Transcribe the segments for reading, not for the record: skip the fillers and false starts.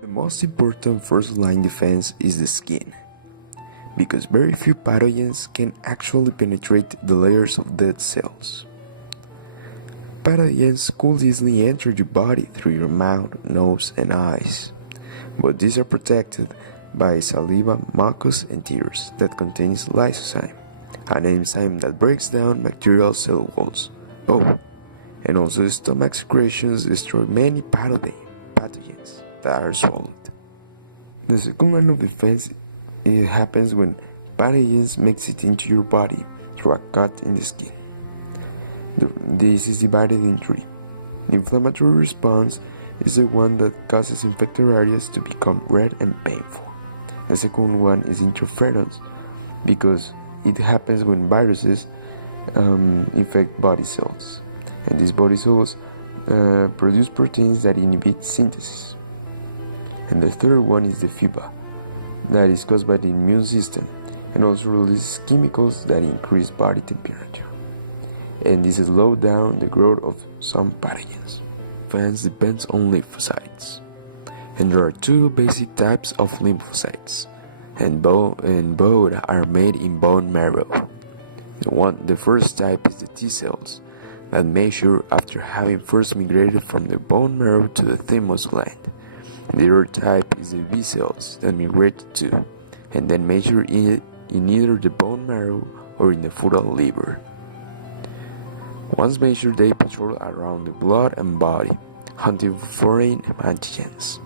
The most important first-line defense is the skin, because very few pathogens can actually penetrate the layers of dead cells. Pathogens could easily enter your body through your mouth, nose, and eyes, but these are protected by saliva, mucus, and tears that contains lysozyme, an enzyme that breaks down bacterial cell walls. Oh, and also the stomach secretions destroy many pathogens that are swallowed. The second line of defense happens when pathogens makes it into your body through a cut in the skin. This is divided in three. The inflammatory response is the one that causes infected areas to become red and painful. The second one is interference, because it happens when viruses infect body cells, and these body cells produce proteins that inhibit synthesis. And the third one is the fever, that is caused by the immune system and also releases chemicals that increase body temperature, and this slows down the growth of some pathogens. Defense depends on lymphocytes, and there are two basic types of lymphocytes, and both are made in bone marrow. The first type is the T cells that mature after having first migrated from the bone marrow to the thymus gland. The other type is the B cells that migrate too, and then mature in either the bone marrow or in the fetal liver. Once measured, they patrol around the blood and body, hunting for foreign antigens.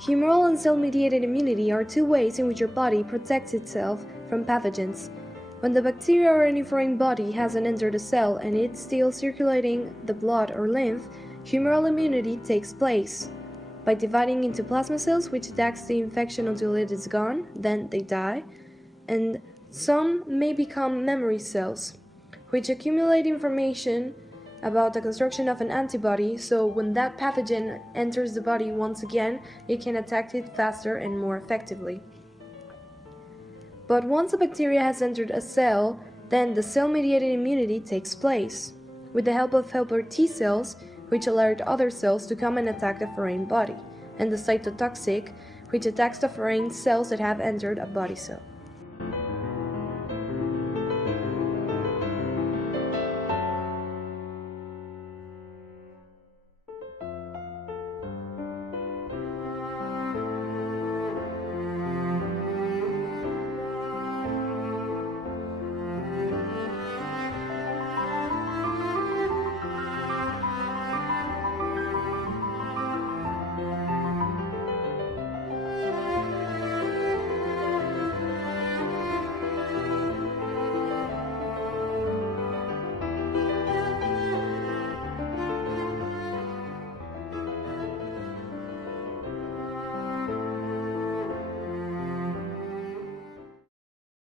Humoral and cell-mediated immunity are two ways in which your body protects itself from pathogens. When the bacteria or any foreign body hasn't entered the cell and it's still circulating the blood or lymph, humoral immunity takes place. By dividing into plasma cells, which attacks the infection until it is gone, then they die, and some may become memory cells, which accumulate information about the construction of an antibody, so when that pathogen enters the body once again, it can attack it faster and more effectively. But once a bacteria has entered a cell, then the cell-mediated immunity takes place, with the help of helper T cells, which alert other cells to come and attack the foreign body, and the cytotoxic, which attacks the foreign cells that have entered a body cell.